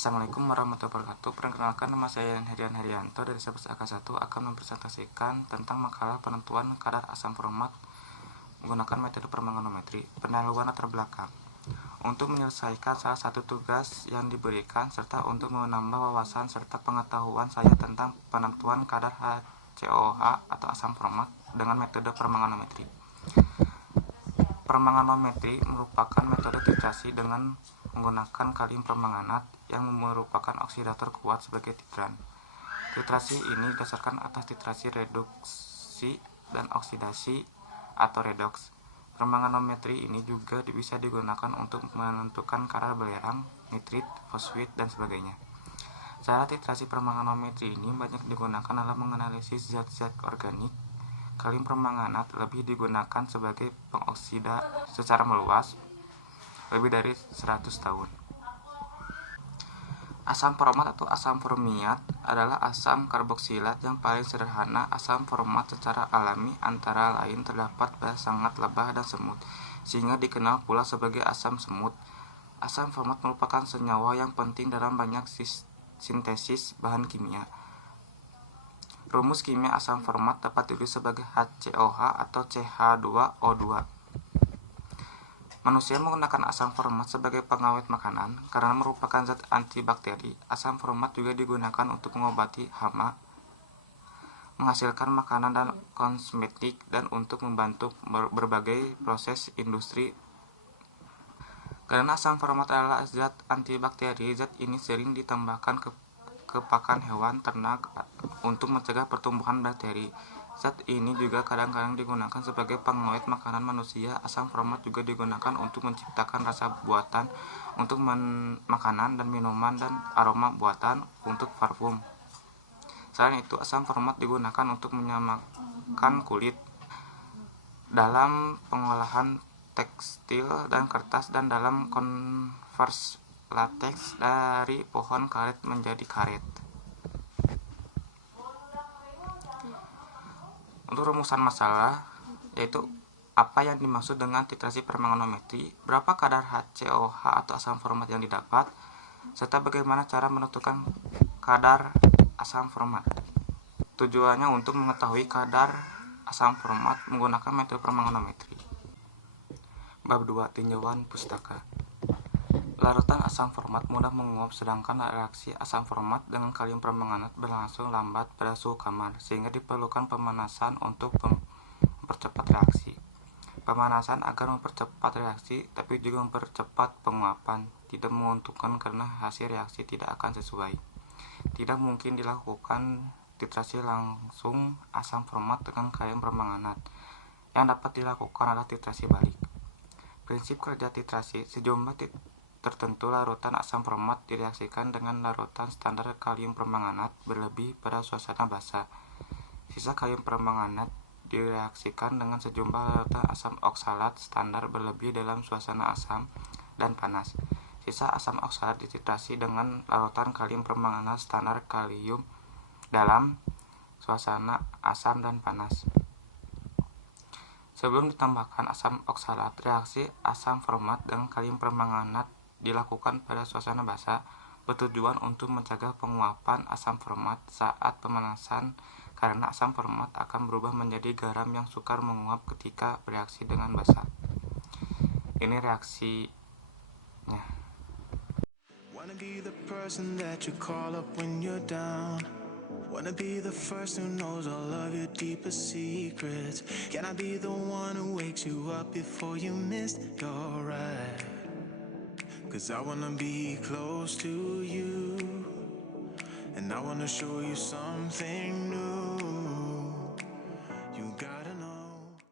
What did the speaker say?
Assalamualaikum warahmatullahi wabarakatuh. Perkenalkan, nama saya Herian Herianto dari Sabes AK1 akan mempresentasikan tentang makalah penentuan kadar asam format menggunakan metode permanganometri. Pendahuluan latar belakang. Untuk menyelesaikan salah satu tugas yang diberikan serta untuk menambah wawasan serta pengetahuan saya tentang penentuan kadar HCOH atau asam format dengan metode permanganometri. Permanganometri merupakan metode titrasi dengan menggunakan kalium permanganat yang merupakan oksidator kuat sebagai titran. Titrasi ini didasarkan atas titrasi reduksi dan oksidasi atau redoks. Permanganometri ini juga bisa digunakan untuk menentukan kadar belerang, nitrit, fosfat, dan sebagainya. Cara titrasi permanganometri ini banyak digunakan dalam menganalisis zat-zat organik. Kalium permanganat lebih digunakan sebagai pengoksida secara meluas lebih dari 100 tahun. Asam format atau asam formiat adalah asam karboksilat yang paling sederhana. Asam format secara alami antara lain terdapat pada sangat lebah dan semut, sehingga dikenal pula sebagai asam semut. Asam format merupakan senyawa yang penting dalam banyak sintesis bahan kimia. Rumus kimia asam format dapat ditulis sebagai HCOH atau CH2O2. Manusia menggunakan asam format sebagai pengawet makanan karena merupakan zat antibakteri. Asam format juga digunakan untuk mengobati hama, menghasilkan makanan dan kosmetik, dan untuk membantu berbagai proses industri. Karena asam format adalah zat antibakteri, zat ini sering ditambahkan ke pakan hewan ternak untuk mencegah pertumbuhan bakteri. Zat ini juga kadang-kadang digunakan sebagai pengawet makanan manusia. Asam format juga digunakan untuk menciptakan rasa buatan untuk makanan dan minuman dan aroma buatan untuk parfum. Selain itu, asam format digunakan untuk menyamakan kulit dalam pengolahan tekstil dan kertas dan dalam konvers latex dari pohon karet menjadi karet. Untuk rumusan masalah, yaitu apa yang dimaksud dengan titrasi permanganometri, berapa kadar HCOH atau asam format yang didapat, serta bagaimana cara menentukan kadar asam format. Tujuannya untuk mengetahui kadar asam format menggunakan metode permanganometri. Bab 2. Tinjauan pustaka. Larutan asam format mudah menguap, sedangkan reaksi asam format dengan kalium permanganat berlangsung lambat pada suhu kamar, sehingga diperlukan pemanasan untuk mempercepat reaksi. Pemanasan agar mempercepat reaksi, tapi juga mempercepat penguapan, tidak menguntungkan karena hasil reaksi tidak akan sesuai. Tidak mungkin dilakukan titrasi langsung asam format dengan kalium permanganat. Yang dapat dilakukan adalah titrasi balik. Prinsip kerja titrasi: sejumlah tertentu larutan asam format direaksikan dengan larutan standar kalium permanganat berlebih pada suasana basah. Sisa kalium permanganat direaksikan dengan sejumlah larutan asam oksalat standar berlebih dalam suasana asam dan panas. Sisa asam oksalat dititrasi dengan larutan kalium permanganat standar kalium dalam suasana asam dan panas. Sebelum ditambahkan asam oksalat, reaksi asam format dengan kalium permanganat dilakukan pada suasana basah, bertujuan untuk mencegah penguapan asam format saat pemanasan, karena asam format akan berubah menjadi garam yang sukar menguap ketika bereaksi dengan basah. Ini reaksinya. Wanna be the person that you call up when you're down. Wanna be the first who knows all of your deepest secrets. Can I be the one who wakes you up before you miss your ride? Cause I wanna be close to you, and I wanna show you something new.